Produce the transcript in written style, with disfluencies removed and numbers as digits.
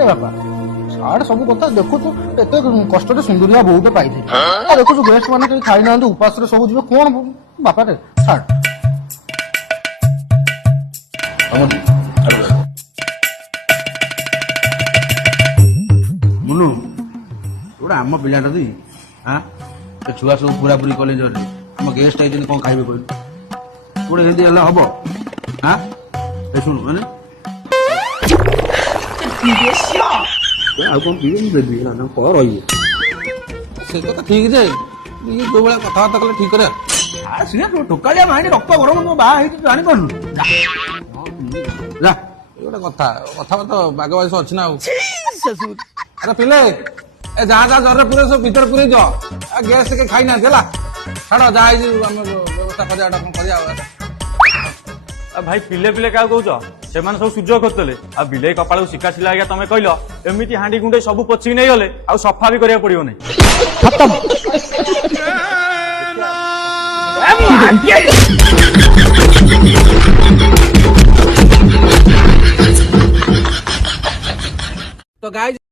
ए बापा छाड़ सब कथा देखु एत कष्ट सुंदरिया बहुत पाई देखु गेस्ट मैंने कहीं खाई ना उपास सब जी कौन बापा रे छाड़ मुनु गोटे आम पिलाटा दी हाँ छुआ सब पूरा पूरी कॉलेज आम गेस्ट आई कौन खाइबे कहलु गोटे जल्दी हम हाँ शुणु मैंने कौन पीबे देवी कह रही से तो ठीक जे जो भाई कथबार्ता कले ठीक करे सी टोकालिया माइंड रक्त गरम बाहर जानी पारु जा गोटे कथा कथबार्ता बाग बाइस अच्छी ना अरे पिले ए जहाँ जहाँ जर पूरे सब भीतर पूरे जो गैस के खाई ना छाड़ जहाँ व्यवस्था कर भाई पिले पिले क्या कौच से सब सूर्य खोजले आ बिले कपाल शिखाशिला आज्ञा तुम कहल एमती हांडी गुंडे सब पोचिक नहीं गले आ सफा भी करा पड़ो नहीं तो गाइस